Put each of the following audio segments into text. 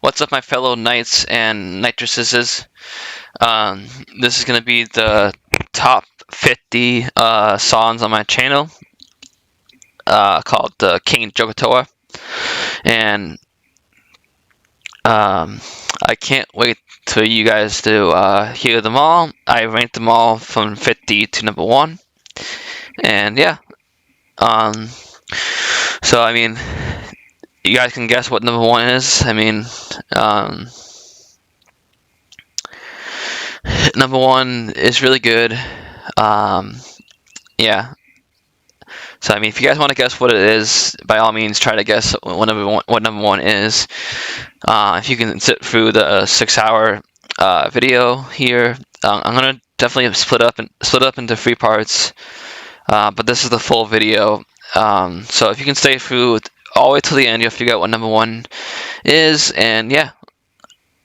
What's up, my fellow knights and knightresses? This is gonna be the top 50 songs on my channel called King Jogotoa, and I can't wait for you guys to hear them all. I ranked them all from 50 to number 1, and yeah. So I mean, you guys can guess what number 1 is. I mean, number 1 is really good. Yeah. So I mean, if you guys want to guess what it is, by all means, try to guess what number 1 is. If you can sit through the 6-hour video here, I'm gonna definitely split up into 3 parts. But this is the full video. So if you can stay through all the way till the end, you'll figure out what number 1 is, and yeah.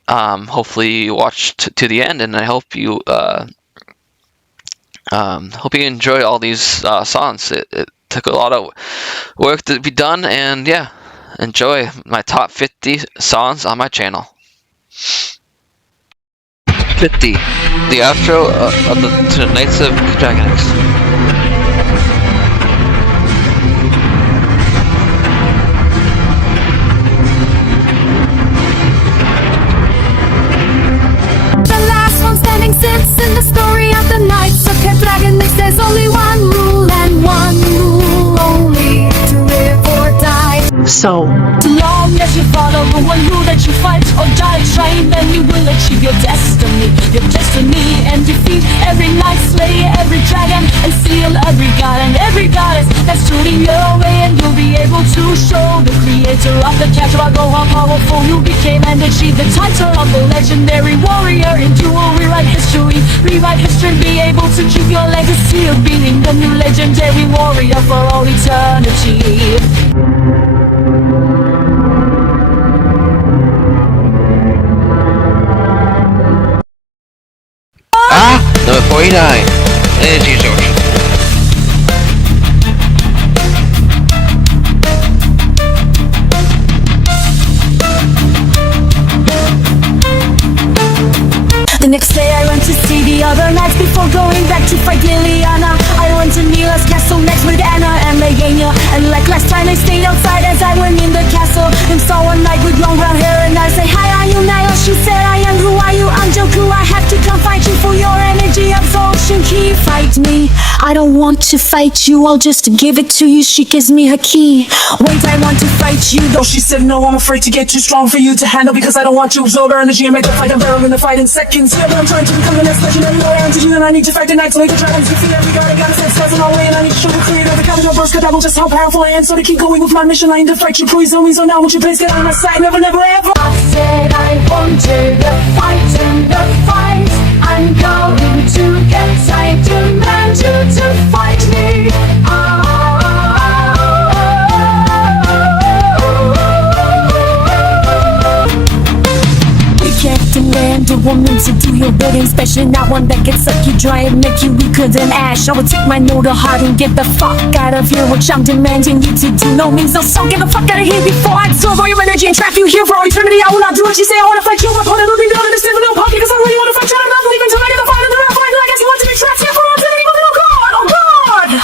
Hopefully you watch to the end, and I hope you enjoy all these songs. It took a lot of work to be done, and yeah, enjoy my top 50 songs on my channel. 50, the outro to the Knights of Dragon X. Sits in the story of the Knights of Dragon X. There's only one rule and one rule only: to live or die. So long as you follow the one rule that you fight or die trying, then you will achieve your destiny, and defeat every knight, slay every dragon, and seal every god and every goddess that's turning your way. And you'll be able to show the creator of the Catargo how powerful you became, and achieve the title of the legendary warrior. And you will rewrite history, be able to keep your legacy of being the new legendary warrior for all eternity. Number 49, Energy Source. The next day I went to see the other knights before going back to fight Liliana. I went to Mila's castle next with Anna and Legania, and like last time I stayed outside as I went in the castle and saw one knight with long brown hair, and I say, "Hi, are you Nyla?" She said, "I am." "Who are you?" "I'm Joku. I have to come fight you for your energy absorption key." "Fight me? I don't want to fight you, I'll just give it to you." She gives me her key. "Wait, I want to fight you though." she said, "No, I'm afraid to get too strong for you to handle, because I don't want to absorb her energy and make the fight unbearable in the fight in seconds. Yeah, but I'm trying to become the next legendary warrior entity, and I need to fight the knights, lay the dragons, defeat every god. I gotta set stars in all way, and I need to show the creator of the Capital Burst Cadabble just how powerful I am. So to keep going with my mission, I need to fight you. Please tell me so now, won't you please get out of my sight? Never, never, ever. I said I wanted a fight, and a fight I'm going to get. I demand you to fight me. Demand a woman to do your bidding, especially not one that gets suck you dry and make you weaker than ash. I will take my no to heart and get the fuck out of here, which I'm demanding you to do. No means no, so get the fuck out of here before I absorb all your energy and trap you here for all eternity. I will not do what you say. I wanna fight you, my opponent will be done. Understand with no pocket, cause I really wanna fight you. I'm not leaving till I get the fight in the round. I guess you want to be trapped here for all eternity, but oh god, oh god.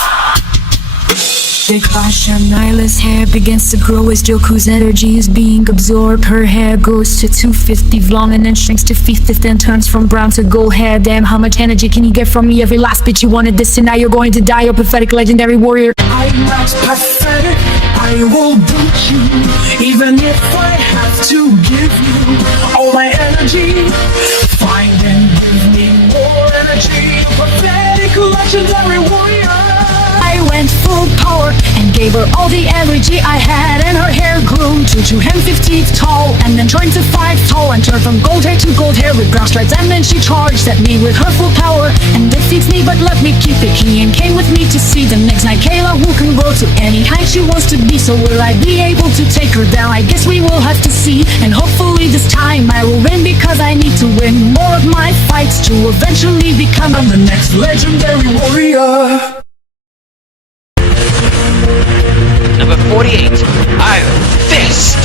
They clash and Nyla's hair begins to grow as Joku's energy is being absorbed. Her hair goes to 250 long and then shrinks to 50, then turns from brown to gold hair. Damn, how much energy can you get from me? Every last bit you wanted this, and now you're going to die. You're pathetic legendary warrior. I'm not pathetic, I will beat you, even if I have to give you all my energy. Find and give me more energy, pathetic legendary warrior. I went full power and gave her all the energy I had, and her hair grew to 250 tall, and then turned to 5 tall, and turned from gold hair to gold hair with brown stripes. And then she charged at me with her full power and defeats me, but let me keep the key and came with me to see the next night Kayla, who can grow to any height she wants to be. So will I be able to take her down? I guess we will have to see, and hopefully this time I will win, because I need to win more of my fights to eventually become the next legendary warrior. Number 48, Iron Fist.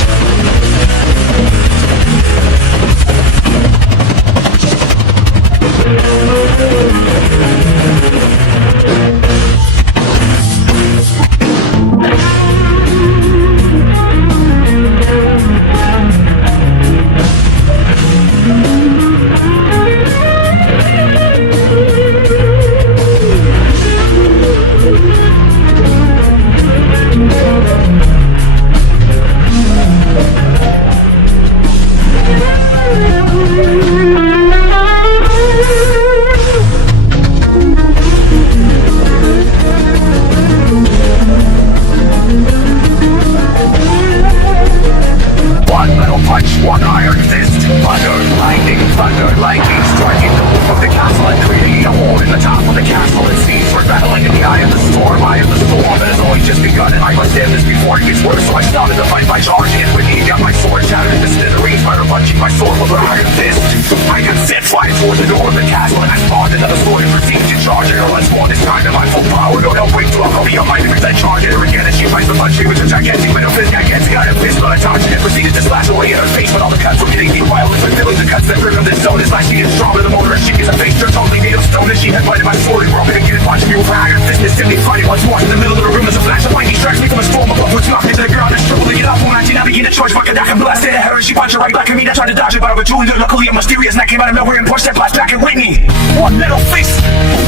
I must end this before it gets worse. So I started to fight by charging it with me. Got my sword shattered into smithereens by punching my sword with a iron fist. I got set flying toward the door of the castle, and I spawned another sword and proceeded to charge it. Once more, this time to my full power. No help, wait till I'll be on my limits. I charge it again, and she fights the punch. She was a gigantic middle fist, gigantic iron fist, but I charged it and proceeded to slash away at her face. But all the cuts were getting deep violence and filling the cuts that rip of this zone. Is like she is stronger than the motor, and she is a face turned totally made of stone. And she had bited my sword and broken again, watching me with her iron fist. Instantly fighting once more in the middle of the room as a flash of lightning strikes me from a storm above, which knocked me to the ground and struggled to get up. When I did not begin to charge my Kadak and blasted at her, and she punched her right back at me. I tried to dodge it, but I was Julian, luckily I'm mysterious, and I came out of nowhere and pushed that blast back at Whitney. One metal fist,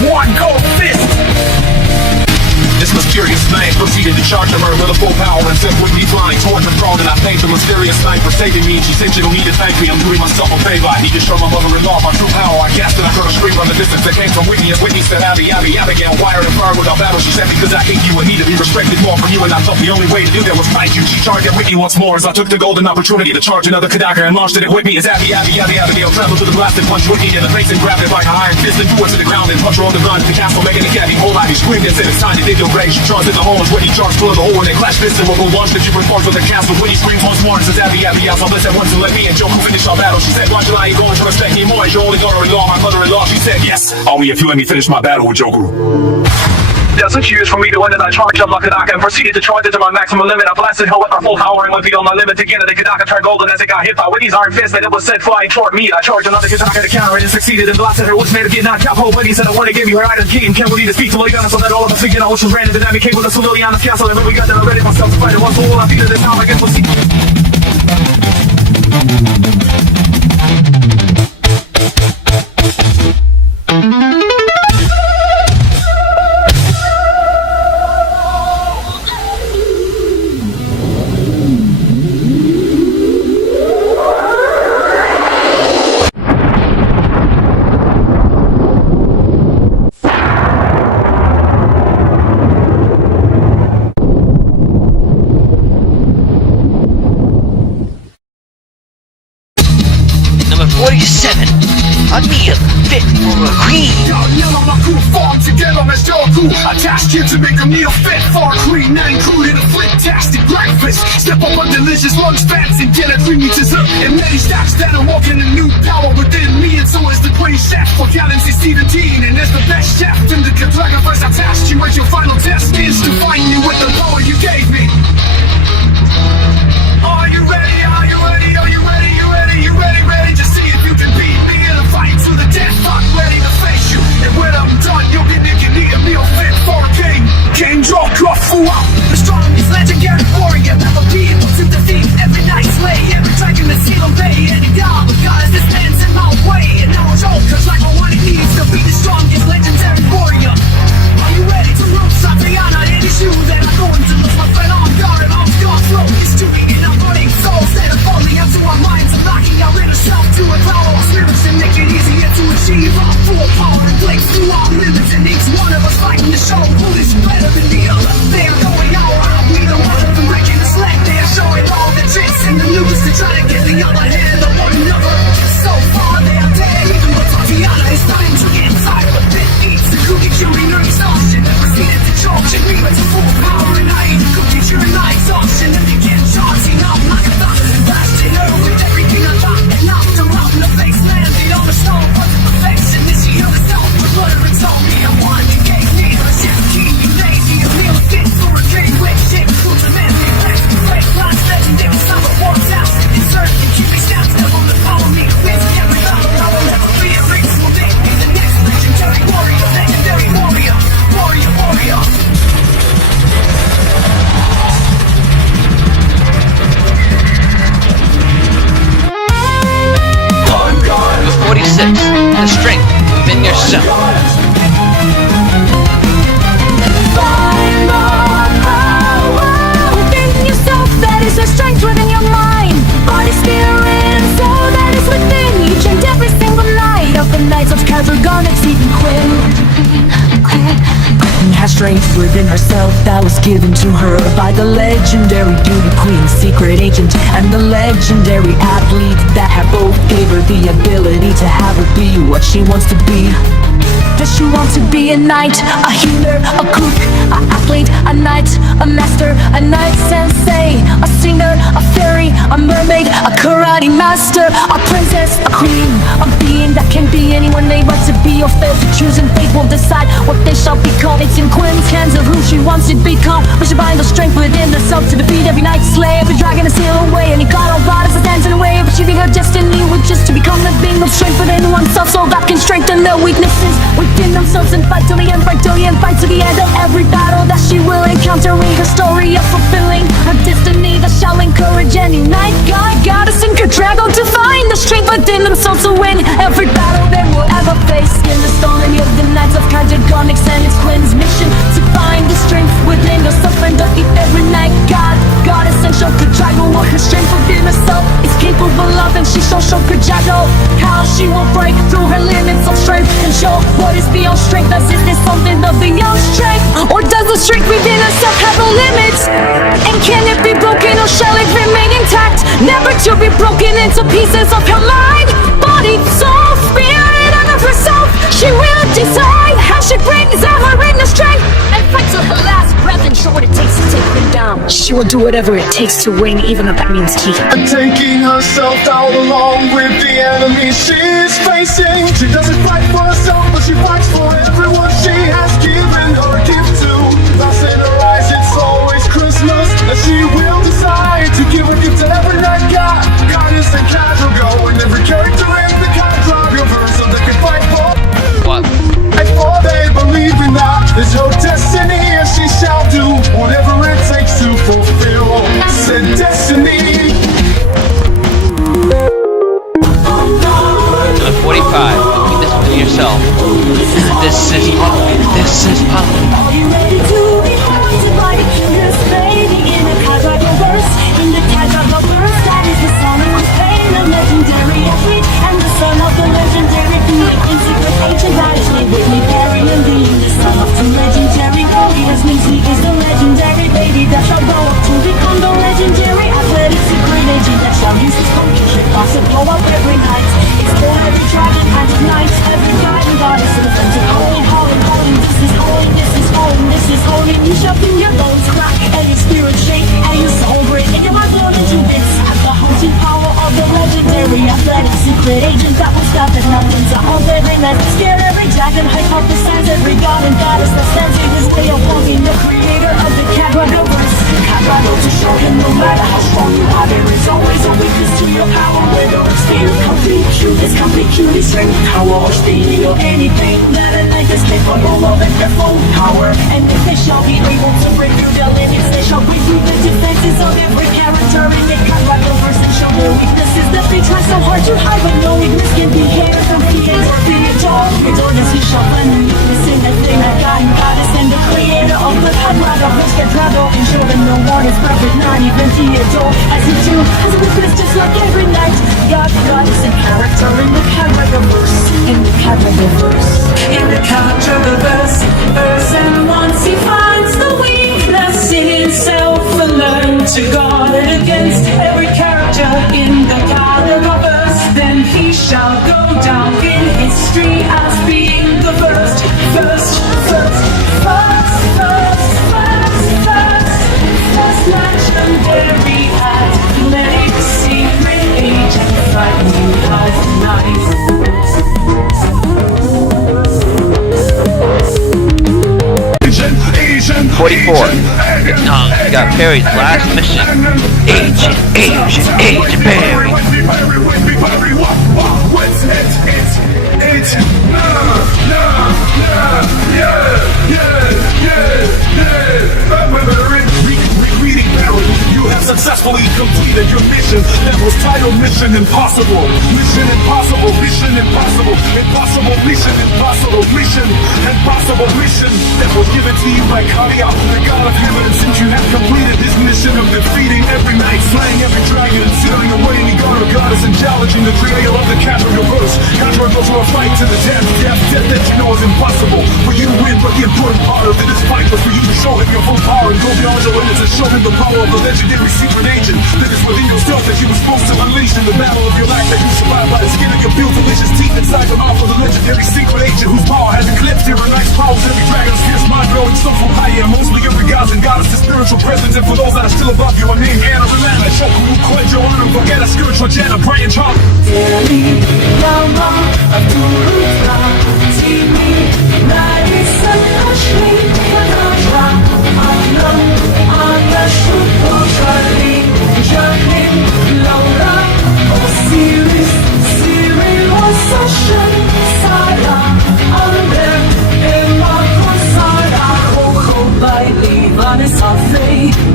one gold fist. This mysterious knife proceeded to charge her with a full power and sent Whitney flying towards her throne. And I thanked the mysterious knife for saving me. And she said she don't need to thank me, I'm doing myself a favor. I need to show my mother-in-law my true power. I cast and I heard a scream from the distance that came from Whitney. And Whitney said, Abby, Abigail, why are you fire without battle? She said, because I hate you and need to be respected more from you. And I thought the only way to do that was fight you. She charged at Whitney once more as I took the golden opportunity to charge another Kadaka and launched it at Whitney. As Abigail traveled to the blast and punched Whitney in the face and grabbed it like an iron fist and threw her to the ground and punched her on the gun. The castle making a caddy whole Abby screamed and said, it's time to dig your grave. She charged at the hole as Whitney charged through the hole and they clashed fists and were launched the different parts of the castle. Whitney screams once more and says, Abby, so let's at once and let me and Joker finish our battle. She said, why should I ain't going to respect me more as your only daughter-in-law, my mother-in-law? She said, yes, only if you let me finish my battle with Joker. Doesn't use for me to win, and I charged up my Kadaka and proceeded to charge it to my maximum limit. I blasted her with my full power and went beyond my limit again, and the Kadaka turned golden as it got hit by Whitney's iron fist, and it was set flying toward me. I charged another Kadaka to counter it and succeeded and blasted her, which made her get knocked out. Poor Whitney said I want to give me her iron key and can't believe to speak to Liliana, so that all of us begin our ocean ran into that became with us to Liliana's castle, and when we got there I ready myself to fight it once more. I feel this time I guess we'll see. Number 47, Ania, fit for a queen. Yellow, my crew form together as your crew. Attached here to make a meal fit for a queen. Not included a fantastic breakfast. Step up on delicious lunch fats and get a creamy dessert. And many stacks that are walking a new power within me. And so is the queen chef for Galaxy 17. And as the best chef in the cartographers, I tasked you as your final test is to find me with the power you gave me. Are you ready? Are you ready? Are you ready? You ready? You ready? Ready to see if you can beat me in a fight to the death. I'm ready to face you. And when I'm done, you'll be making me a meal fit for a king. King Joker, out. The strongest legendary warrior, never be able to defeat. Every night slay, every dragon that seal obey. Any god with gods that stands in my way. And now Joker's like what it needs to be the strongest legendary warrior. Are you ready to root Satiana? Any shoe that I'm going to lose my friend on guard and off guard flow. It's doing it, I'm running souls that are falling out to our minds. I'm knocking our inner self to a power of spirits and make it easier to achieve our full power and break through our limits. And each one of us fighting to show who is better than the other. They are going out, we don't want them breaking the slack. They are showing all the tricks in the news to try to get the upper hand of one another. So far they are dead, even though Tatiana is starting to get tired of it. Eats the cookie curing her exhaustion and proceeded to charge and reach to full power. And I eat the cookie curing my exhaustion and begin charging up like a thought and blasting her with everything I thought. And knocked her out in the face, landed on the stone. Wasn't perfection, then she held herself with butter and told me I want you gave me a chef key. You lazy, a meal fit for a king with shit. Who's a man, big flex, great lines, legendary summer walks out. Insert and keep me snaps, never to follow me. With every battle, I will never be a race. Will make me the next legendary warrior, legendary warrior, warrior, warrior. Number 46, the strength within yourself. Find the power within yourself. That is the strength within your mind, body, spirit, and soul. That is within each and every single night of the nights of Capricornix, even Quinn has strength within herself that was given to her by the legendary beauty queen, secret agent, and the legendary athlete that have both gave her the ability to have her be what she wants to be. Does she want to be a knight, a healer, a cook, a athlete, a knight, a master, a knight sensei, a singer, a fairy, a mermaid, a karate master, a princess, a queen, a being that can be anyone they want to be, or fail to choose, and fate will decide what they shall become. It's in Quinn's hands of who she wants to become, but she find the strength within herself to defeat every night, slay every dragon and sail away. Any god or goddess that stands in the way of achieving her destiny, with just to become the being of strength within oneself, so that can strengthen their weaknesses within themselves and fight till the end, fight till the end, fight to the end of every battle that she will encounter. Read her story of fulfilling her destiny that shall encourage any knight, god, goddess, and dragon to find the strength within themselves to win every battle they will ever face. In the story of the Knights of Categonics, and it's Quinn's mission to find the strength within herself and defeat every knight, god, goddess, and Shokujago. What her strength within herself is capable of, and she shall Shokujago how she will break through her limits of strength and show what is beyond strength. Is this something of beyond strength, or does the strength within herself have no limits? And can it be broken, or shall it remain intact, never to be broken into pieces of her mind, body, soul, spirit, and of herself? She will decide how she brings out her inner strength and fights till her last breath and show what it takes to take them down. She will do whatever it takes to win, even if that means defeat. And taking herself out along with the enemy she's facing. She doesn't fight for herself, but she fights for everyone she has given her gift to. Thus in her eyes it's always Christmas, and she will decide to give a gift to every night god, goddess, and Cadrago, and every character in the Cadragoverse, so they can fight for. What? For they believe in that is her destiny, and she shall do whatever it takes to fulfill said destiny. 45. Keep this within yourself. This is pop. Are you ready to be haunted by the curious lady in the Cadragoverse? In the Cadragoverse, that is the son of Pain, the legendary athlete, and the son of the legendary being in secret ancient lives. With me, Barry, and being the son of the legendary warriors. Means is the legendary baby that shall grow up to become the legendary athletic secret agent that shall use his conquership boss to blow up every night. It's for every dragon and knight, every god and goddess, and friends of holy, holy, holy. This is holy, this is holy, this is holy. You shall feel your bones crack and your spirit shake and your soul break and your mind blown into bits at the haunting power of the legendary athletic secret agent that will stop at nothing to hold every night, scare every dragon, hypothesize every god and goddess that stands in his way of walking, the creator of the Cadragoverse. Cadrago to show him no matter how strong you are, there is always a weakness to your power, whether it's fear, complete cutie, strength, power, or speed, or anything that a knight is capable of in their full power. And if they shall be able to break through their limits, they shall break through the defenses of every character in the Cadragoverse and show their weaknesses that they try so hard to hide, but no weakness can be hidden from the end or be adored. As he shall find the weakness in the thing that God and goddess and the creator of the Cadragoverse can travel and show that no one is perfect, not even Theodore. As he do, as a weakness just like every night, God, goddess, and character in the Cadragoverse, in the Cadragoverse, in the Cadragoverse. And once he finds the weakness in himself and learn to guard it against every character in the Cadragoverse, then he shall go down in history as being the first legendary athletic secret agent fighting of knights. 44. You got Perry's last mission. Agent Perry. You have successfully completed your mission that was titled Mission Impossible. Mission Impossible, Mission Impossible, Impossible Mission Impossible, Mission Impossible Mission that was given to you by Kaliya, the god of heaven. And since you have completed this mission of defeating every knight, slaying every dragon, and sealing away any god or goddess, and challenging the creator of the Cadragoverse, Cadrago to a fight to the death that you know it's impossible for you to win, but the important part of this fight was for you to show him your full power and go beyond your limits and show him the power of the legendary secret agent that is within yourself that you were supposed to unleash in the battle of your life, that you survived by the skin of your built delicious teeth inside the mouth of the legendary secret agent whose power has eclipsed your nice powers, every dragon's fierce mind-blowing soulful higher, mostly every gods and goddesses spiritual presence, and for those that are still above you, I'm named Anna Relana, Shokuru, Koijo, Anu, forget a spiritual Jana, Brian Trump.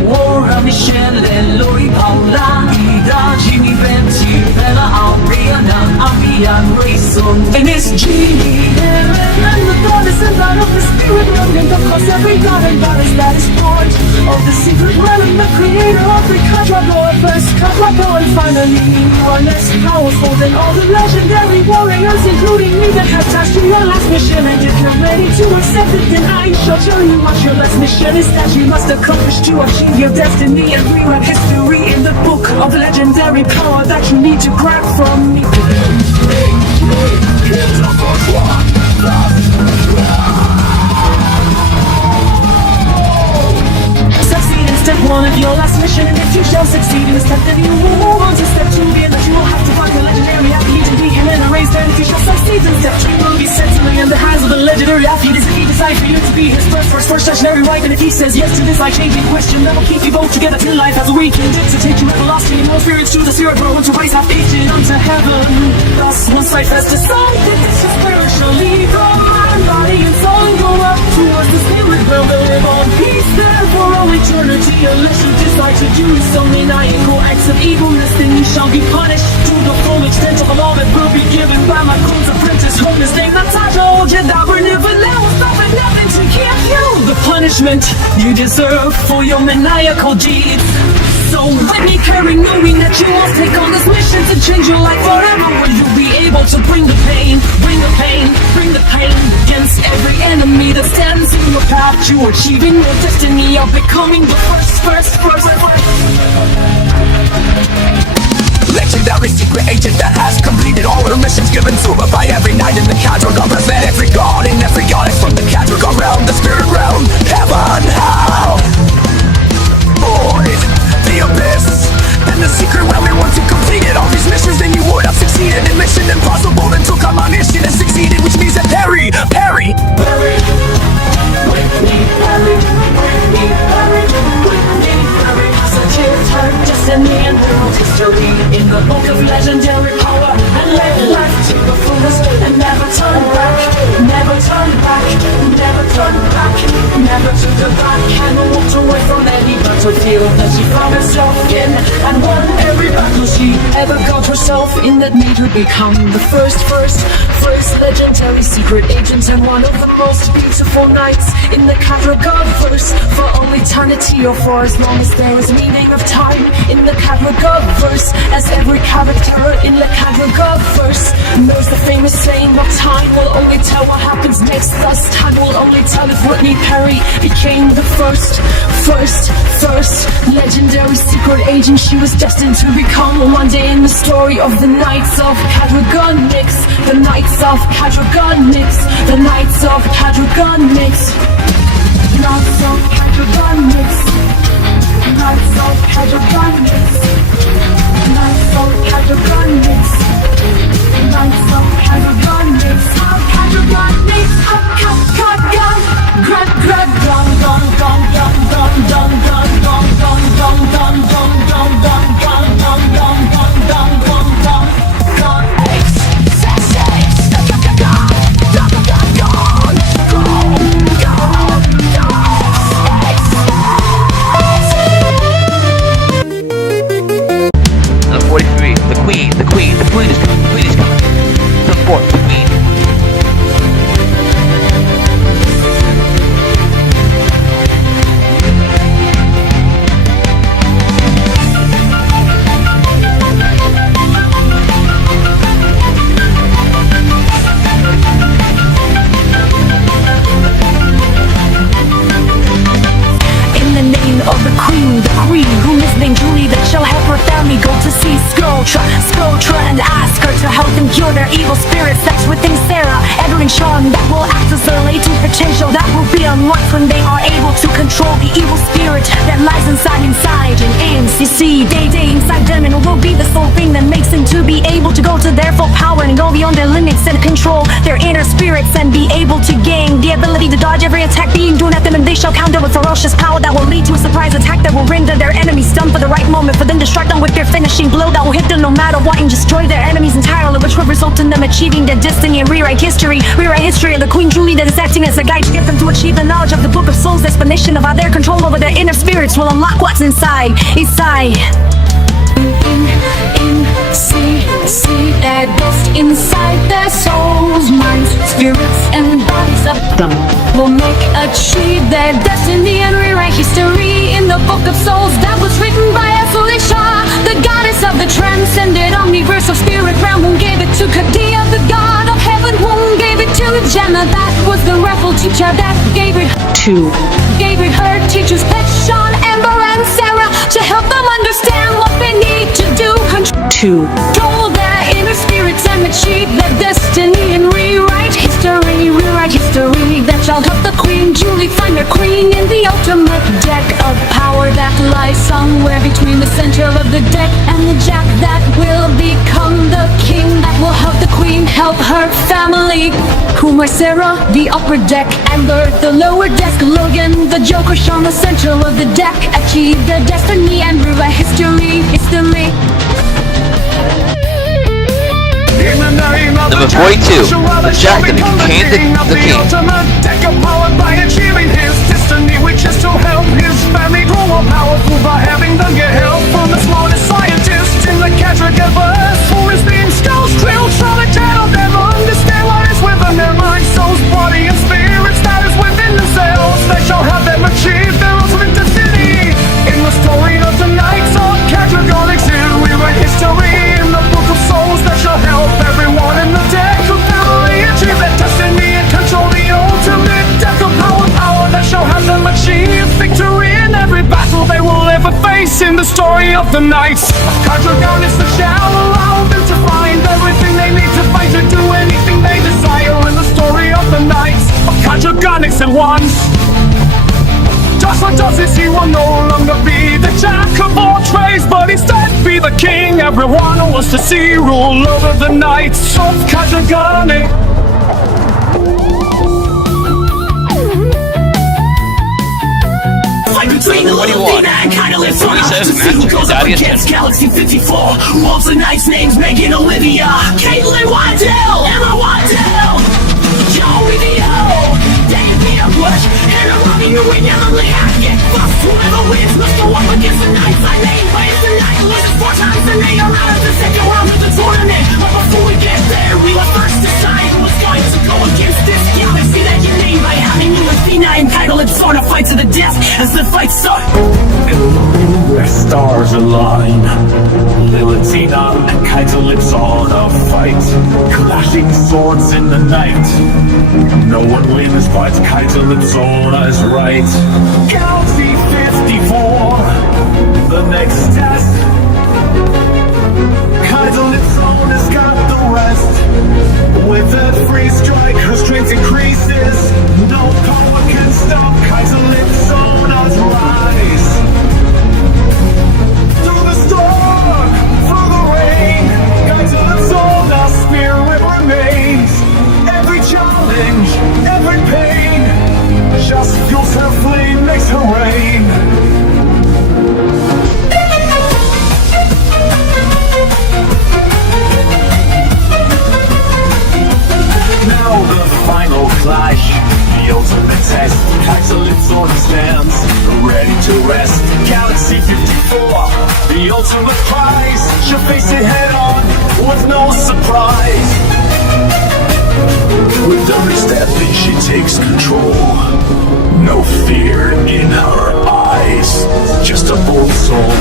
Ora Michelle, Lori Paula, Ida, Jimmy Benji, Bella, Ariana, Abian, Rayson, and it's Genie. And the goddess and light of the spirit realm, and of course every god and goddess that is born of the secret realm, the creator of the Kadrago, first Kadrago, and finally you are less powerful than all the legendary warriors, including me that have tasked you your last mission. And if you're ready to accept it, then I shall tell you what your last mission is that you must accomplish to achieve your destiny and rewrite history in the book of legendary power that you need to grab from me. Succeed in step 1 of your last mission, and if you shall succeed in step, then you will move on to step 2, and that you will have to find the legendary athlete to be him and erase that. If you shall succeed in step 3, you will be settling in the hands of the legendary athlete as if he decides for you to be his first legendary right. And if he says yes to this life-changing question, that will keep you both together till life has a weekend to take you everlasting in all spirits to the spirit world, to raise half aged unto heaven. Thus one sight has decided this is spiritually from mind, body and soul go up towards the spirit realm to live on peace there for all eternity. Unless you decide to do some maniacal acts of evilness, then you shall be punished to the full extent of the law that will be given by my code's apprentice, whom is named Natajo Jedi. Never allow stopping nothing to give you the punishment you deserve for your maniacal deeds. So let me carry knowing that you must take on this mission to change your life forever. Will you be able to bring the pain, bring the pain, bring the pain against every enemy that stands in your path to achieving your destiny of becoming the first. Legendary secret agent that has completed all her missions given to her by every knight in the Kadragon. Represent every god and every goddess from the Kadragon realm, the spirit realm, heaven, hell, void, the abyss, and the secret realm. And once you completed all these missions, then you would have succeeded in Mission Impossible and took on my mission and succeeded, which means that Perry. Destiny and world history in the book of legendary power, and let life to the fullest and never turn back, never turn back, never turn back, never to the back, and walked away from any battlefield that she found herself in, and won every battle she ever got herself in that made her become the first legendary secret agent and one of the most beautiful knights in the Kadragon verse for all eternity, or for as long as there is meaning of time in the Kadragon verse, as every character in the Kadragon verse knows the famous saying of time will only tell what happens next, thus time will only tell if Whitney Perry became the first legendary secret agent she was destined to become one day in the story of the Knights of Kadragonix, the Knights of Kadragonix, the Knights of Kadragonix, Knights of Kadragonix, Knights of Kadragonix, Knights of Kadragonix, Knights of Kadragonix, Kadragonix, we go to see Skulltra and ask her to help them cure their evil spirits that's within Sarah, Edgar and Sean. That will act as the latent potential that will be unlocked when they are able to control the evil spirit that lies inside and AMCC day inside them, and it will be the sole thing that makes them to be able to go to their full power and go beyond their limits and control their inner spirits and be able to gain the ability to dodge every attack being thrown at them, and they shall counter with ferocious power that will lead to a surprise attack that will render their enemies stunned for the right moment, for them to strike them with their finishing blow that will hit them no matter what and destroy their enemies entirely, which will result in them achieving their destiny and rewrite history of the Queen Julie that is acting as a guide to get them to achieve the knowledge of the Book of Souls. Explanation of how their control over their inner spirits will unlock what's inside. See that ghost inside their souls, minds, spirits, and bodies of them will achieve their destiny and rewrite history in the Book of Souls that was written by Felicia, the goddess of the transcended omniverse of spirit realm, who gave it to Kadia, the god of heaven, who gave it to Gemma, that was the raffle teacher that gave it her teachers, Pet, Sean, Amber, and Sarah, to help them understand what they need to do. Control their inner spirits and achieve their destiny and rewrite history that shall help the Queen Julie find her queen in the ultimate deck of power that lies somewhere between the center of the deck and the jack that will become the king that will help the queen help her family, whom are Sarah, the upper deck, Amber, the lower deck, Logan, the Joker, Sean, the center of the deck, achieve their destiny and rewrite history. Number 42, the Jack that became the king. Deck of power by achieving his destiny, which is to help his family grow more powerful by having them get help from the smartest scientist in the Catrick universe, who is being Skulltra, trying to help them understand what is within their minds, souls, body, and spirits that is within themselves. They shall have them achieve their ultimate destiny in the story of the Knights of Catragonics. We write history in the Book of Souls that shall help everyone in the deck of family achieve their destiny and control the ultimate deck of power that shall have them achieve victory in every battle they will ever face in the story of the Knights of Catragonics that shall allow them to find everything they need to fight, to do anything they desire in the story of the Knights of Catragonics at once. Just what does this, he will no longer be the jack of all trades, but instead be the king everyone wants to see rule over the Knights of Catragonics. What do you want? He says match Daddy against Galaxy 54. Wolves and Knights names Megan, Olivia, Caitlin, Waddell, Emma Waddell, Joey Dio, Dave Peter Bush, Hannah Robbie, New England, Emily Hackett. Fuck whoever wins, let's go up against the Knights. I name players tonight, loses 4 times and they are out of the second round of the tournament. But before we get there, we will first decide who is going to go against this galaxy that you name by having you Athena and Kaido and Sora fight to the death as the fight starts. Where stars align, Lilatina and Kaito lives on a fight, clashing swords in the night. No one wins but Kaito lives on is right. Galaxy 54, the next test. Kaito lives on has got the rest. With that free strike, her strength increases. No power can stop Kaito lives on as rise. Through the storm, through the rain, Kaito lives on, our spirit remains. Every challenge, every pain, just fuels her flame, makes her reign. Now the final clash, the ultimate test. Kaito lives on stands, ready to rest. Galaxy 54, the ultimate prize. She'll face it head on with no surprise. With every step she takes control, no fear in her eyes, just a bold soul.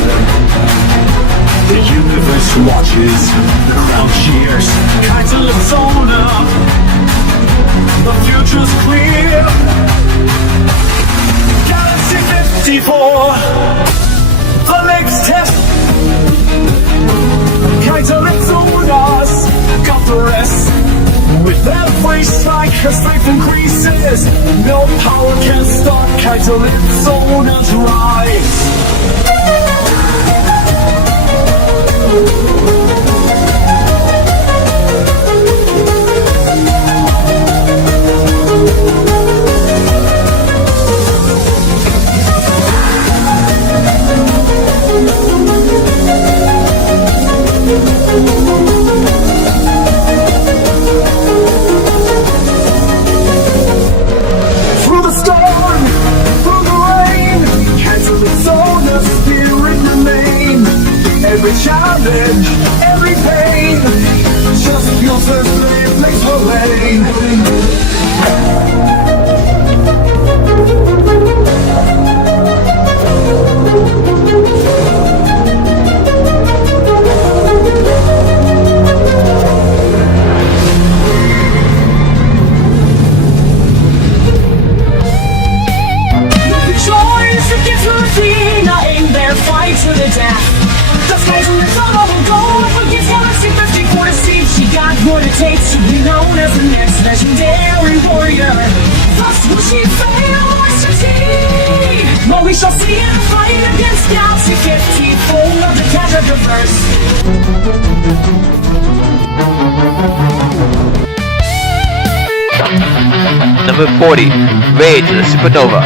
The universe watches, the crowd cheers. Kaito lives on up, the future's clear. Galaxy 54, the next test. Through the storm, through the rain, cancer is on the spirit remain. Every challenge, every pain, just feels as if it makes for The choice to get routine, I aim their fight to the death. The skies in the summer will go against Galaxy 54 to see she got what it takes to be known as the next legendary warrior. Thus will she fail or succeed? Well, we shall see in a fight against Galaxy 54 of the Kajaga verse. Number 40, Rage the Supernova.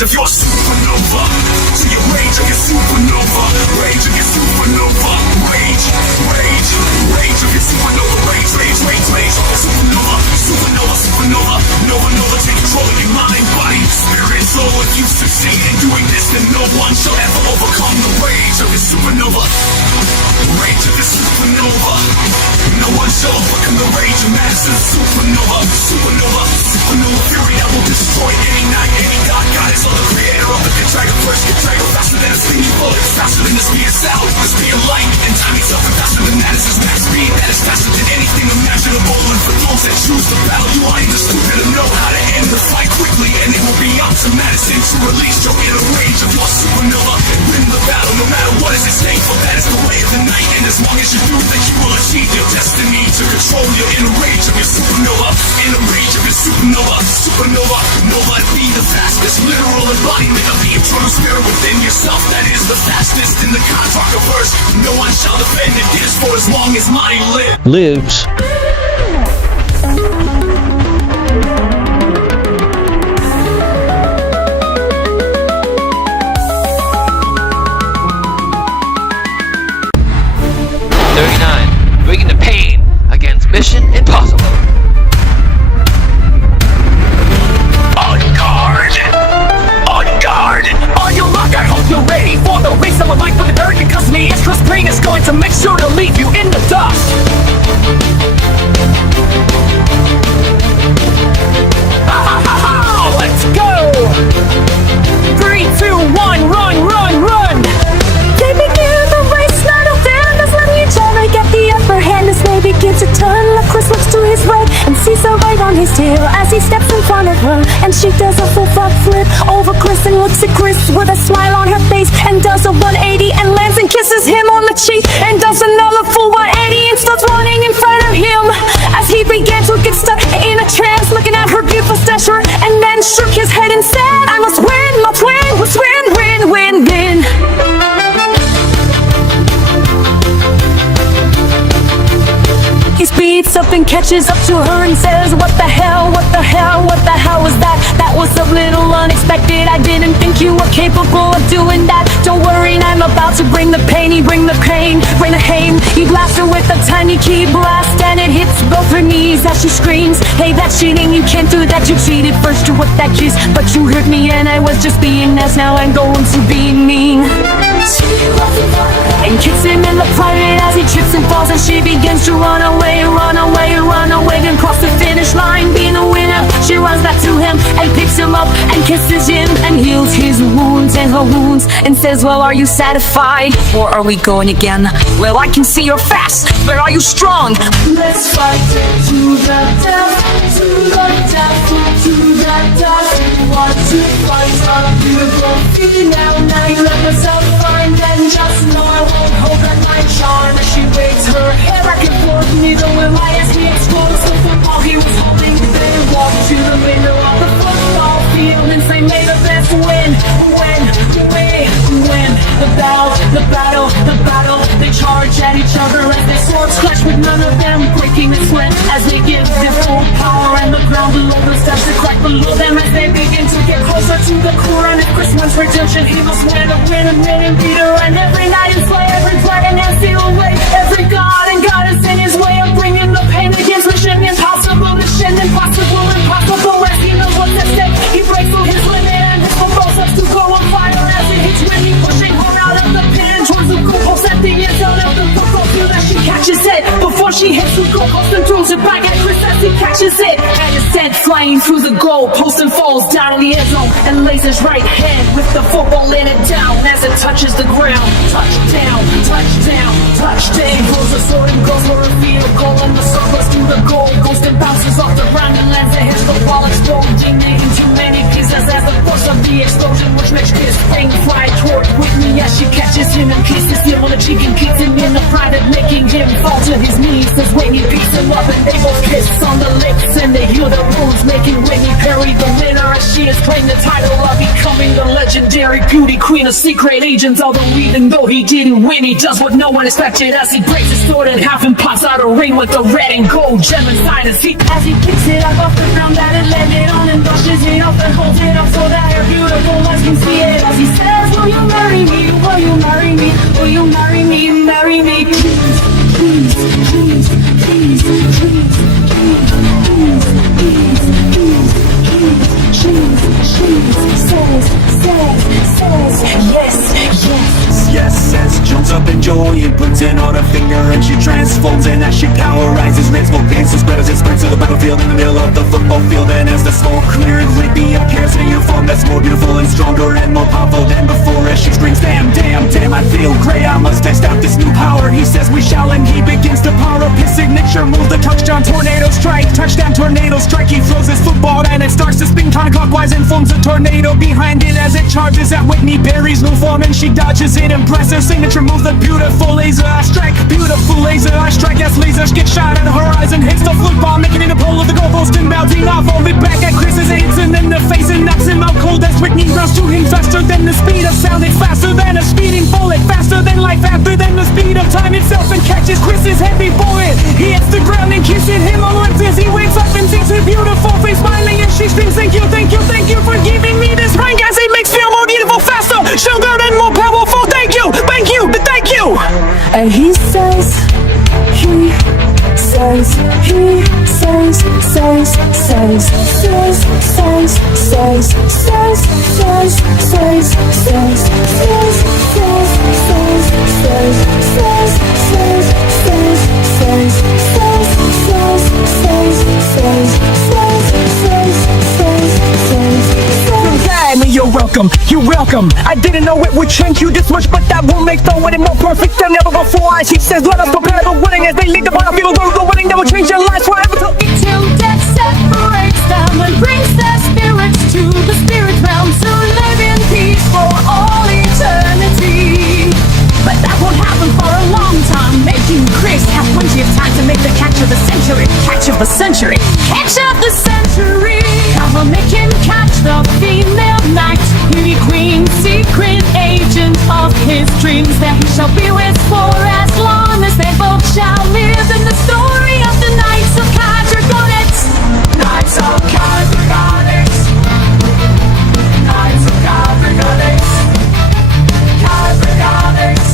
Of your supernova, to your rage of your supernova, rage of your supernova, rage, rage, rage of your supernova, rage, rage, rage, rage, supernova, supernova, supernova, nova, nova, take control you succeed in doing this, then no one shall ever overcome the rage of the supernova. The rage of the supernova. No one shall overcome the rage of Madison's supernova. Supernova, supernova fury that will destroy any night, any god, goddess, or the creator of the Dragon. First get dragon faster than a stinky bullet, faster than the speed of sound, the speed of light, and time itself, and faster than Madison's max speed. That is faster than anything imaginable. And for those that choose the battle, you are either stupid or know how to end the fight quickly, and it will be up to Madison to release your inner rage of your supernova and win the battle. No matter what is at stake, for that is the way of the night. And as long as you do that, you will achieve your destiny to control your inner rage of your supernova. Inner rage of your supernova. Supernova, nova, be the fastest literal embodiment of the eternal spirit within yourself. That is the fastest in the controverse. No one shall defend it is for as long as mine Lives. Bringing the pain against Mission Impossible. On guard! On guard! On your mark, I hope you're ready for the race of a life with an urgent custody. Extra screen is going to make sure to leave you in the dust. Let's go! 3, 2, 1, run, run, run! They begin the race, not a fan. Let's let each other get the upper hand. As they begin to turn, look, Chris looks to his right and sees her right on his tail as he steps in front of her. And she does a full front flip over Chris and looks at Chris with a smile on her face and does a 180 and lands and kisses him on the cheek and does another full 180 and starts running in front of him as he began to get stuck in a trance, looking at her beautiful stature, and then shook his head and said, I must win, my twin must win, win, win, win. He speeds up and catches up to her and says, what the hell, what the hell, what the hell was that? That was a little unexpected. I didn't think you were capable of doing that. Don't worry, I'm about to bring the pain. You bring the pain, bring the pain. He blasts her with a tiny key blast and it hits both her knees as she screams, hey, that's cheating, you can't do that. You cheated first to with that kiss, but you hurt me and I was just being nice. Now I'm going to be mean. And kicks him in the private as he trips and falls, and she begins to run away, run away, run away, and cross the finish line. Being a winner, she runs back to him and picks him up and kisses him and heals his wounds and her wounds and says, well, are you satisfied or are we going again? Well, I can see you're fast, but are you strong? Let's fight to the death, to the death, to the death. We want to fight a beautiful female night. Let myself find and just know I won't hold on my charm as she waves her hair back and forth. Neither will I as he explodes the football he was holding. They walk to the middle of the football field and say, may the best win. When the battle, they charge at each other as their swords clash, with none of them breaking a sweat as they give their full power. And the ground below them starts to crack below them as they begin to get closer to the core. And if Chris wants redemption, he must win and beat her. And every night and slay every dragon and steal away every god and goddess in his way of bringing the pain against Mission Impossible. Mission Impossible, impossible as he knows what's at stake. He breaks through his limit and his pulse up to go on fire as it hits Whitney, pushing her out of the pin towards the goalpost at the end zone of the football field as she catches it before she hits the goalpost and throws it back at Chris as he catches it and is sent flying through the goalpost and falls down in the end zone and lays his right hand with the football in it down as it touches the ground. Touchdown, touchdown, touchdown. Throws the sword and goes for a field goal and the surplus to the goal. Goes and bounces off the ground and lands and hits the ball exploding into many pieces as the force of the explosion which makes this thing fly toward Whitney as she catches him and kisses him on the cheek and kicks him in the private, making him fall to his knees as Whitney beats him up and they both kiss on the lips and they heal the wounds, making Whitney Perry the winner as she has claimed the title of becoming the legendary beauty queen of secret agents. Although even though he didn't win, he does what no one expected as he breaks his sword in half and pops out a ring with the red and gold gem inside as he picks it up off the ground that it landed on and brushes it up and holds it up so that her beautiful eyes can see it as he says, will you marry me, will you marry me, will you marry me, marry me, please, please, please, please, please, please, please, please, please, please, please, please, please, please, pointing on her finger and she transforms. And as she power rises, rainbow paints and spreads and springs to the battlefield in the middle of the football field. And as the smoke clears, Whitney appears in a uniform that's more beautiful and stronger and more powerful than before. As she screams, damn, damn, damn, I feel great, I must test out this new power. He says we shall, and he begins to power up his signature move, the touchdown tornado strike. Touchdown tornado strike, he throws his football and it starts to spin counterclockwise and forms a tornado behind it as it charges at Whitney Berry's new form, and she dodges it. Impressive signature move, the beautiful laser eye strike. Beautiful laser eye strike as lasers get shot at the horizon, hits the football, making it a pole of the goalpost and bouncing off of it back at Chris's Aiton in the face and knocks him out cold as Whitney runs to him faster than the speed of sound. It's faster than a speeding bullet, faster than light, faster than the speed of time itself, and catches Chris's heavy bullet. He hits the ground and kisses him on lips as he wakes up and sees her beautiful face smiling, and she screams, thank you, thank you, thank you for giving me this rank as it makes me more beautiful, faster, stronger and more powerful. Thank you, thank you, thank you. And he says, he says, he says, says, says, says, says, says, says, says, says, says, says, You're welcome, you're welcome. I didn't know it would change you this much, but that will make the wedding more perfect than ever before. As he says, let us prepare the wedding as they lead the battlefield. Go to the wedding that will change their lives forever. till death separates them and brings their spirits to the spirit realm to live in peace for all eternity. But that won't happen for a long time, making Chris have plenty of time to make the catch of the century. Catch of the century. Catch of the century. I will make him catch the female knight, beauty queen, secret agent of his dreams. That he shall be with for as long as they both shall live in the story of the Knights of Cadragonix. Knights of Cadragonix. Knights of Cadragonix. Cadragonix.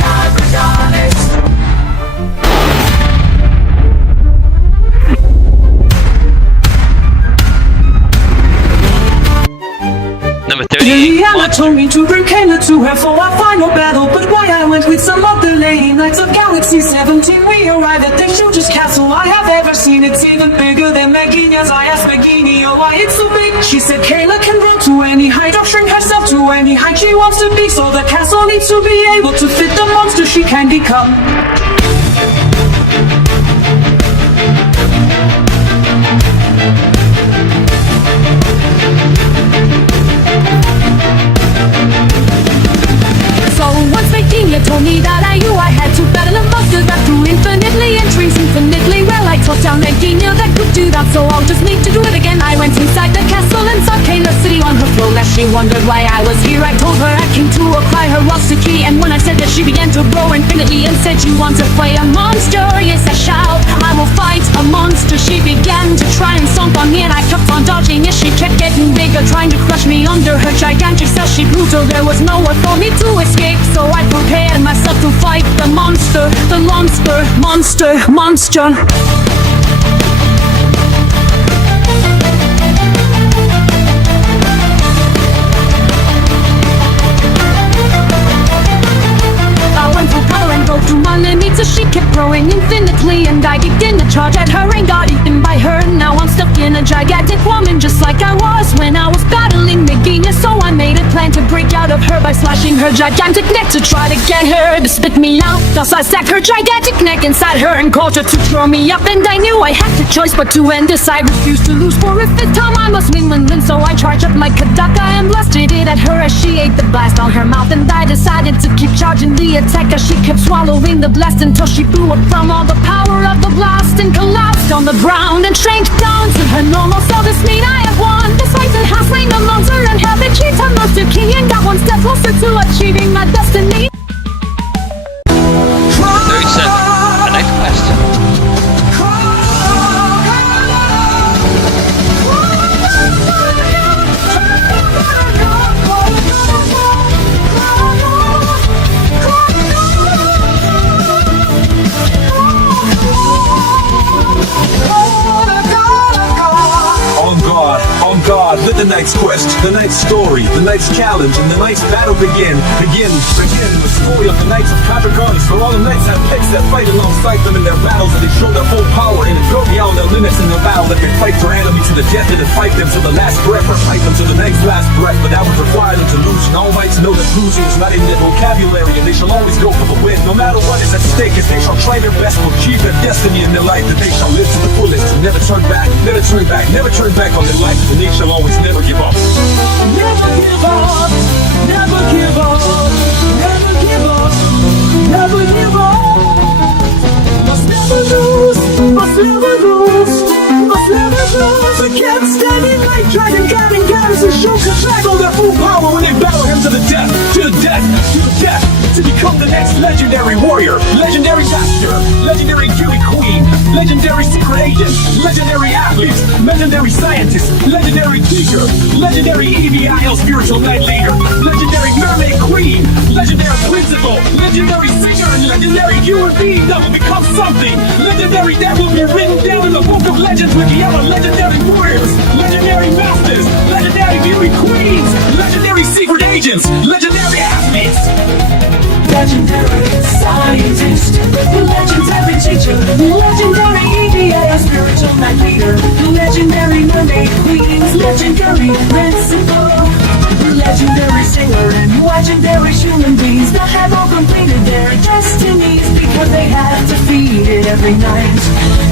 Cadragonix. Number 38. Liliana told me to bring Kayla to her for our final battle, but why I went with some other lady. Knights of Galaxy 17, we arrived at the hugest castle I have ever seen. It's even bigger than Maginia's. I asked Magini, oh why it's so big? She said Kayla can grow to any height or shrink herself to any height she wants to be. So the castle needs to be able to fit the monster she can become. So once Magenia told me that I had to battle a monster that grew infinitely and shrinks infinitely. Well, I told down Magenia that could do that, so I'll just need to do it again. I went inside the castle and saw Kayla sitting on her throne. As she wondered why I was here, I told her I came to acquire her lost key. And when I said that, she began to grow infinitely and said she wants to play a monster. Yes, I shall. I will fight a monster. She began to try and stomp on me, and I kept on dodging as she kept getting bigger, trying to crush me under her gigantic cell. She grew till there was nowhere for me to escape. So I prepared myself to fight the monster, monster. I went for power and broke through my limits as she kept growing infinitely, and I began to charge at her and got eaten by her. Now I'm stuck in a gigantic woman, just like I was when I was battling Magenia. So I made a plan to break out of her by slashing her gigantic neck to try to get her to spit me out. Thus I stacked her gigantic neck inside her and caused her to throw me up, and I knew I had the choice but to end this. I refused to lose, for if it's time I must win. So I charged up like Kadaka and blasted it at her as she ate the blast on her mouth. And I decided to keep charging the attack as she kept swallowing the blast until she blew up from all the power of the blast and collapsed on the ground and shrank down to her normal. So this means I have won this fight and have slain the monster and have achieved her monster king and got one step closer to achieving my destiny. 37. The next question. On guard, let the night night's quest, the night's story, the night's challenge, and the night's battle begin. The story of the Knights of Katagonis. For all the knights have picks that fight alongside them in their battles, and they show their full power and go beyond their limits in their battle. That they fight their enemy to the death and then fight them to the last breath, or fight them to the next last breath. But that would require them to lose, and all knights know that losing is not in their vocabulary, and they shall always go for the win. No matter what is at stake, as they shall try their best to achieve their destiny in their life, that they shall live to the fullest, and never turn back, never turn back, never turn back on their life, and they shall always never give up. Never give up, never give up, never give up, never give up. Must never lose, must never lose, must never lose. Against any night dragon, guiding goddess, and show control their full power when they battle him to the death, to the death, to the death, to become the next legendary warrior, legendary master, legendary beauty queen, legendary secret agent, legendary athlete, legendary scientist, legendary teacher, legendary EVIL spiritual night leader, legendary mermaid queen, legendary principal, legendary singer, and legendary human being that will become something legendary that will be written down in the book of legends with the other legendary warriors, legendary masters, legendary beauty queens, legendary secret agents, legendary athletes. Legendary scientist, legendary teacher, legendary EVIL spiritual night leader, legendary mermaid queens, legendary principal, legendary singer, and legendary human beings that have all completed their destinies because they have defeated every night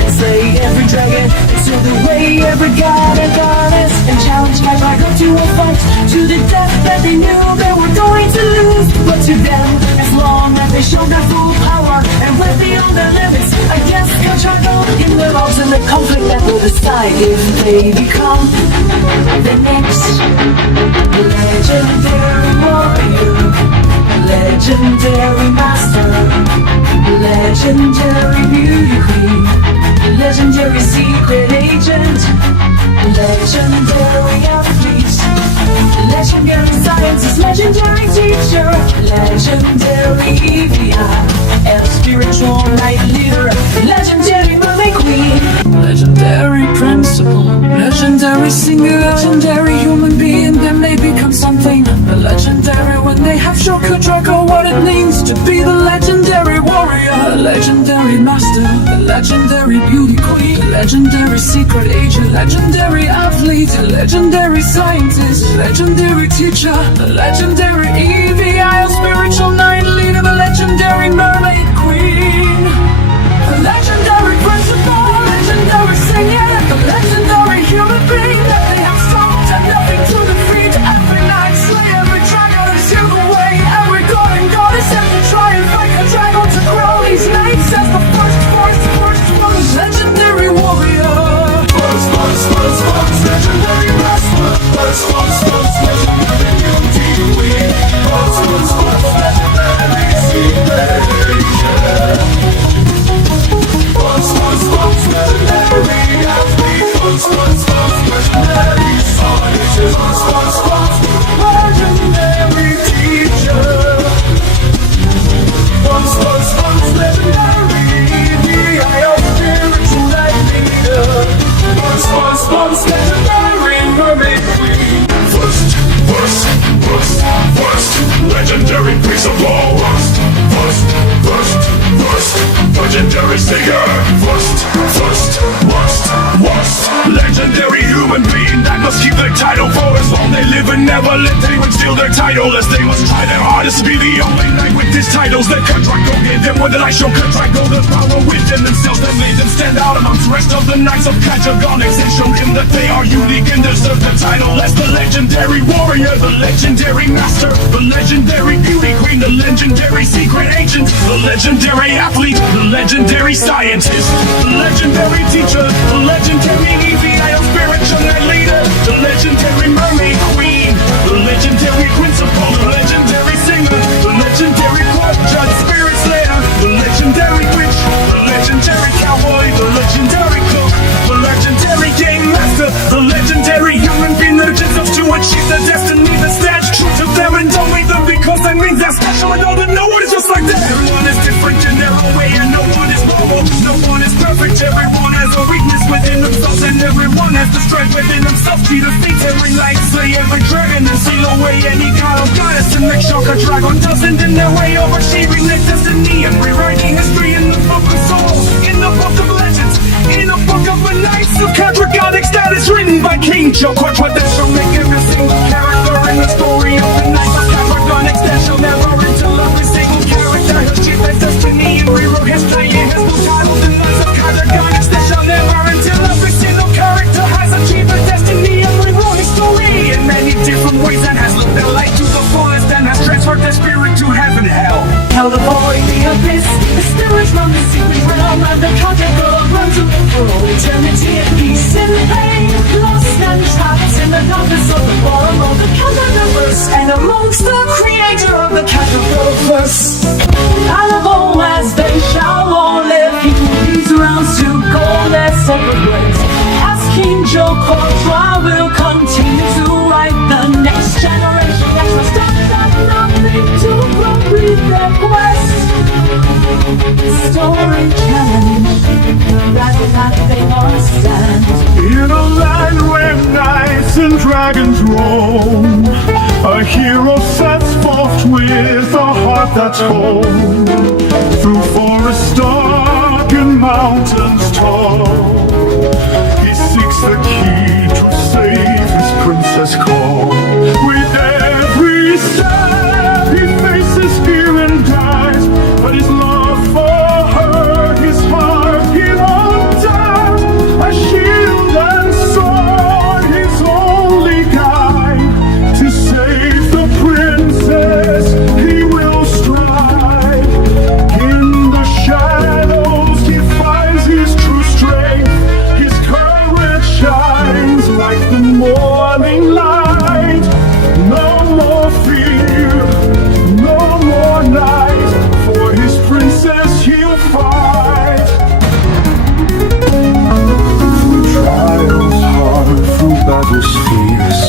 and slay every dragon and sealed away every god and goddess and challenged my rival to a fight to the death that they knew they were going to lose. But to them, as long as they showed their full power and went beyond their limits against Kajago in their ultimate conflict that will decide if they become the next legendary warrior, legendary master, legendary beauty queen, legendary secret agent, legendary athlete, legendary scientist, legendary teacher, legendary EVIL spiritual night leader, legendary mermaid queen, legendary principal, legendary singer, legendary human being, then they become something legendary when they have shown Kajago what it means to be the legendary warrior, legendary master, legendary beauty queen, legendary secret agent, legendary athlete, legendary scientist, legendary teacher, legendary EVIL spiritual night leader, the legendary mermaid queen, legendary principal, legendary singer, the legendary human being that they have stopped and nothing to defeat. Every night slay every dragon and seal away every god and goddess and to try and fight a dragon to grow these nights as the first one, legendary warrior. Legendary master, legendary beauty queen, legendary secret agent, legendary athlete, legendary scientist, legendary teacher, legendary EVIL spiritual night leader, legendary mermaid queen. First, legendary principal. First, legendary singer. First, legendary human being that must keep their title for as long they live and never let anyone steal their title, as they must try their hardest to be the only knight with these titles that Kajago gave them. When the light show Kajago the power within themselves that made them stand out amongst the rest of the knights of Katagonis and showed him that they are unique and deserve the title as the legendary warrior, the legendary master, the legendary beauty queen, the legendary secret agent, the legendary athlete, the legendary scientist, the legendary teacher, the legendary EVIL spiritual night leader, the legendary mermaid queen, the legendary principal, the legendary singer, the legendary court judge, spirit slayer, the legendary witch, the legendary cowboy, the legendary cook, the legendary game master, the legendary human being that deserves to achieve the destiny that stands true to them and don't make them because that means they're special and know that no one is just like them. Everyone is different in their own way and no one is normal, no one is perfect, everyone has a weakness within and everyone has the strength within themselves to defeat every knight, slay every dragon, and seal away any god or goddess, and make Shaka Dragon doesn't in their way of achieving their destiny and rewriting history in the book of souls, in the book of legends, in the book of the knights of Cadragonic status, written by King Joko, that shall make every single character in the story of the knights of Cadragonic that shall never until every single character has achieved their destiny and rewrote history and has no title. The knights of Cadragonic that shall never until every single character has achieved their destiny and rewrote history in many different ways and has looked their light to the fullest and has transferred their spirit to heaven, hell. Hell, the void, the abyss, the spirit from the secret realm, and the content girl run to for all eternity and peace in pain, lost and trapped in the darkness of the bottom of the Catacomberverse, and amongst the creator of the Catacomberverse. Alamo as they shall all live, he who leads rounds to go their separate ways. As King Joko will continue to write the next generation that will stop at nothing to complete their quest. Story challenge, rather that they understand. In a land where knights and dragons roam, a hero sets forth with a heart that's home. Through forests dark and mountains tall, he seeks the key to save his princess call. With every step he faces fear and dies, but his love for her, his heart he won't die. A shield and sword, his only guide. To save the princess, he will strive. In the shadows, he finds his true strength. His courage shines like the morning light. No more fear, no more night. For his princess, he'll fight. Through trials hard, through battles fierce,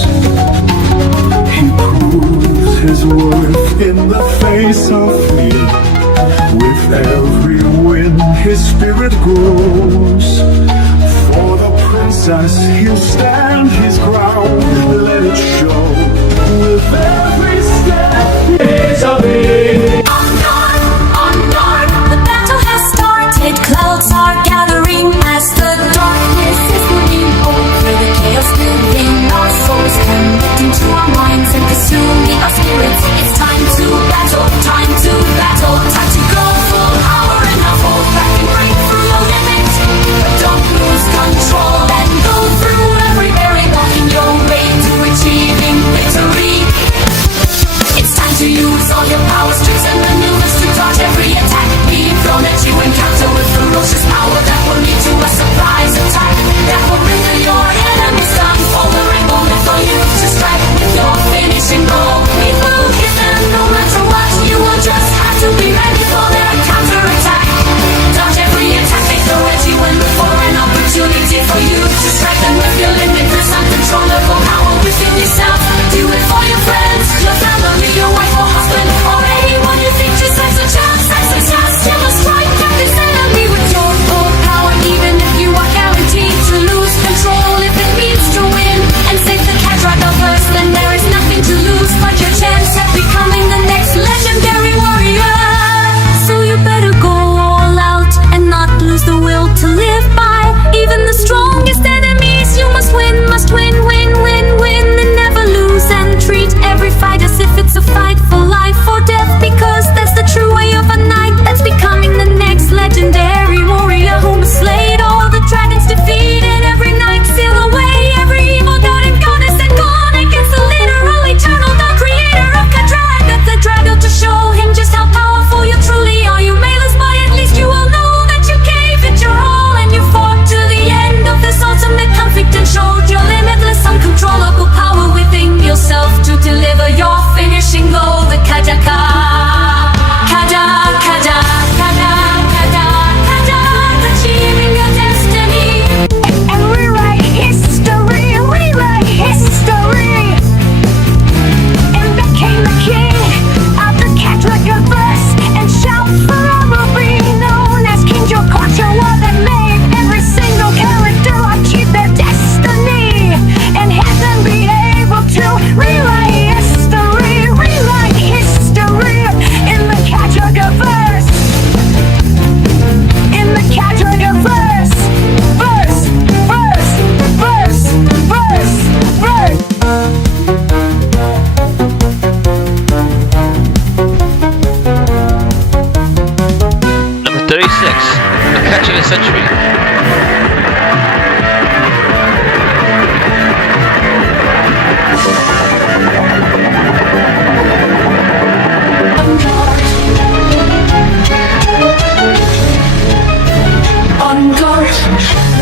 he proves his worth in the face of fear. With every wind his spirit grows. For the princess he'll stand his ground, let it show. With every step he's a big. The battle has started, clouds are gathering as the darkness is moving over the chaos within our souls, connecting to our minds and consuming our spirits. It's time to battle, time to battle, time to go full power and now hold back and break through your limit. But don't lose control and go through every barrier, walking your way to achieving victory. It's time to use all your powers, tricks and maneuvers to dodge every attack being thrown at you. Encounter with ferocious power that will lead to a surprise attack that will render your enemies done. Foldering moment for you to strike with your finishing blow. We will hit them no matter what. You will just have to be ready for their counterattack. Dodge every attack they throw at you and look for an opportunity for you to strike them with your limitless, uncontrollable power within yourself. Do it for your friends, your family, your wife or husband, or anyone you think just has a chance at success. You must strike back this enemy with your full power, even if you are guaranteed to lose control. If it means to win and save the Cadragoniverse, then there is nothing to lose but your chance at becoming the next legendary warrior. So you better go all out and not lose the will to live by. Even the strongest enemies you must win, win, win, win, and never lose century. On guard,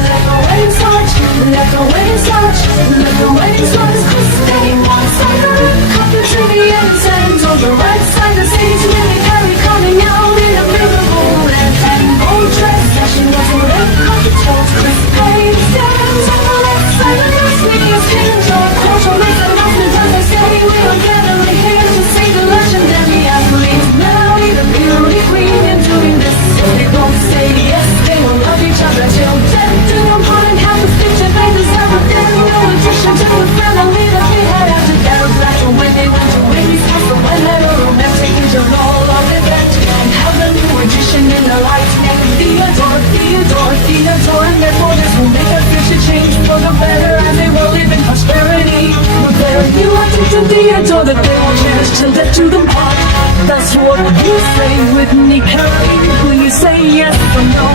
let the waves launch, let the waves launch, let the waves launch. Chris Payne walks like a red carpet to the ends, and on the right side the stage, Mary Carey coming out in a beautiful red and gold dress. Dashing off the red carpet towards Chris Payne stands on the left side of the stage. King George Cultural makes an announcement as they say we are gathering here to see the legendary athlete Mary, the beauty queen, and doing this. If they don't say yes, they will love each other till death. Do your part and have the future they deserve a death. No addiction to the family that they had after death. Black and when they went to Wavy's house, the one that a romantic angel all of the event. And have a new magician in the light named Theodore, Theodore, Theodore. And therefore this will make a future change for the better, and they will live in prosperity. But there you are to Theodore that they will cherish till death to them part. That's what you say with me, Carey. Will you say yes or no?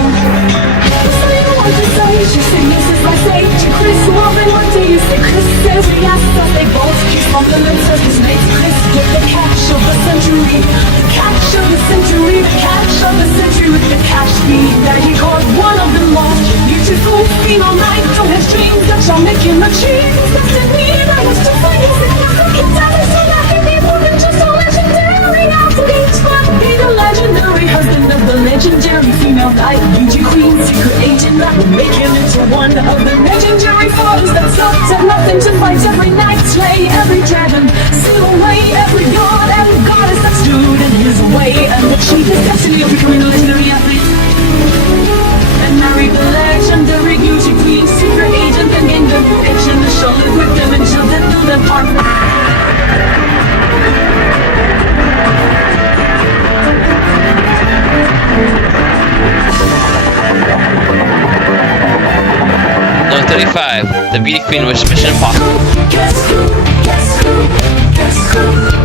So you know what to say. She said yes is my say to Chris. Robin, what do you say? Chris says yes, that they both kiss on the lips of his mate. Chris with the catch of the century, the catch of the century, the catch of the century with the catch speed that he caught one of the most beautiful female night. Don't have dreams that shall make him achieve his destiny. And I was to find his significant talent so that he be more than just a legendary athlete, but be the legendary husband of the legendary female guide, beauty queen, secret agent that will make him into one of the legendary fathers that stopped at nothing to fight every night, slay every dragon, seal away every god and goddess that stood in his way, and achieve his destiny of becoming a legendary athlete. And marry the legendary beauty queen, secret agent, and gain the protection that shall live with them until death do them part. Number 35, the beauty queen was Mission Impossible. Guess who? Guess who? Guess who?